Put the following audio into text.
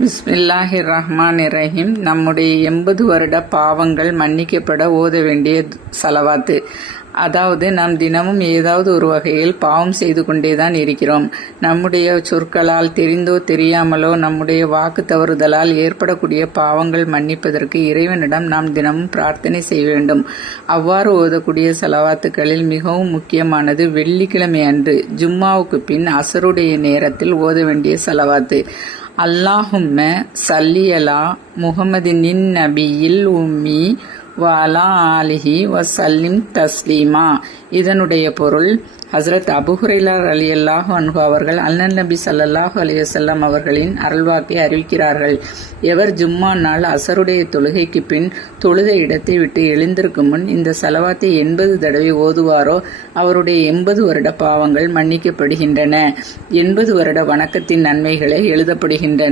பிஸ்மில்லாஹிர் ரஹ்மானிர் ரஹீம். நம்முடைய 80 வருட பாவங்கள் மன்னிக்கப்பட ஓத வேண்டிய சலவாத்து. அதாவது நாம் தினமும் ஏதாவது ஒரு வகையில் பாவம் செய்து கொண்டேதான் இருக்கிறோம். நம்முடைய சொற்களால் தெரிந்தோ தெரியாமலோ நம்முடைய வாக்கு தவறுதலால் ஏற்படக்கூடிய பாவங்கள் மன்னிப்பதற்கு இறைவனிடம் நாம் தினமும் பிரார்த்தனை செய்ய வேண்டும். அவ்வாறு ஓதக்கூடிய சலவாத்துக்களில் மிகவும் முக்கியமானது வெள்ளிக்கிழமை அன்று ஜும்மாவுக்கு பின் அசருடைய நேரத்தில் ஓத வேண்டிய சலவாத்து. அல்லாஹும்ம சல்லி அலா முஹம்மதின் நபியில் உம்மி வஅலா ஆலிஹி வசல்லிம் தஸ்லீமா. இதனுடைய பொருள், ஹஸ்ரத் அபூ ஹுரைரா ரலியல்லாஹு அன்ஹு அவர்கள் அண்ணல் நபி ஸல்லல்லாஹு அலைஹி வஸல்லம் அவர்களின் அருள்வாக்கை அறிவிக்கிறார்கள். எவர் ஜும்மா நாள் அசருடைய தொழுகைக்கு பின் தொழுத இடத்தை விட்டு எழுந்திருக்கும் முன் இந்த சலவாத்தை 80 தடவை ஓதுவாரோ அவருடைய 80 வருட பாவங்கள் மன்னிக்கப்படுகின்றன. 80 வருட வணக்கத்தின் நன்மைகளை எழுதப்படுகின்றன.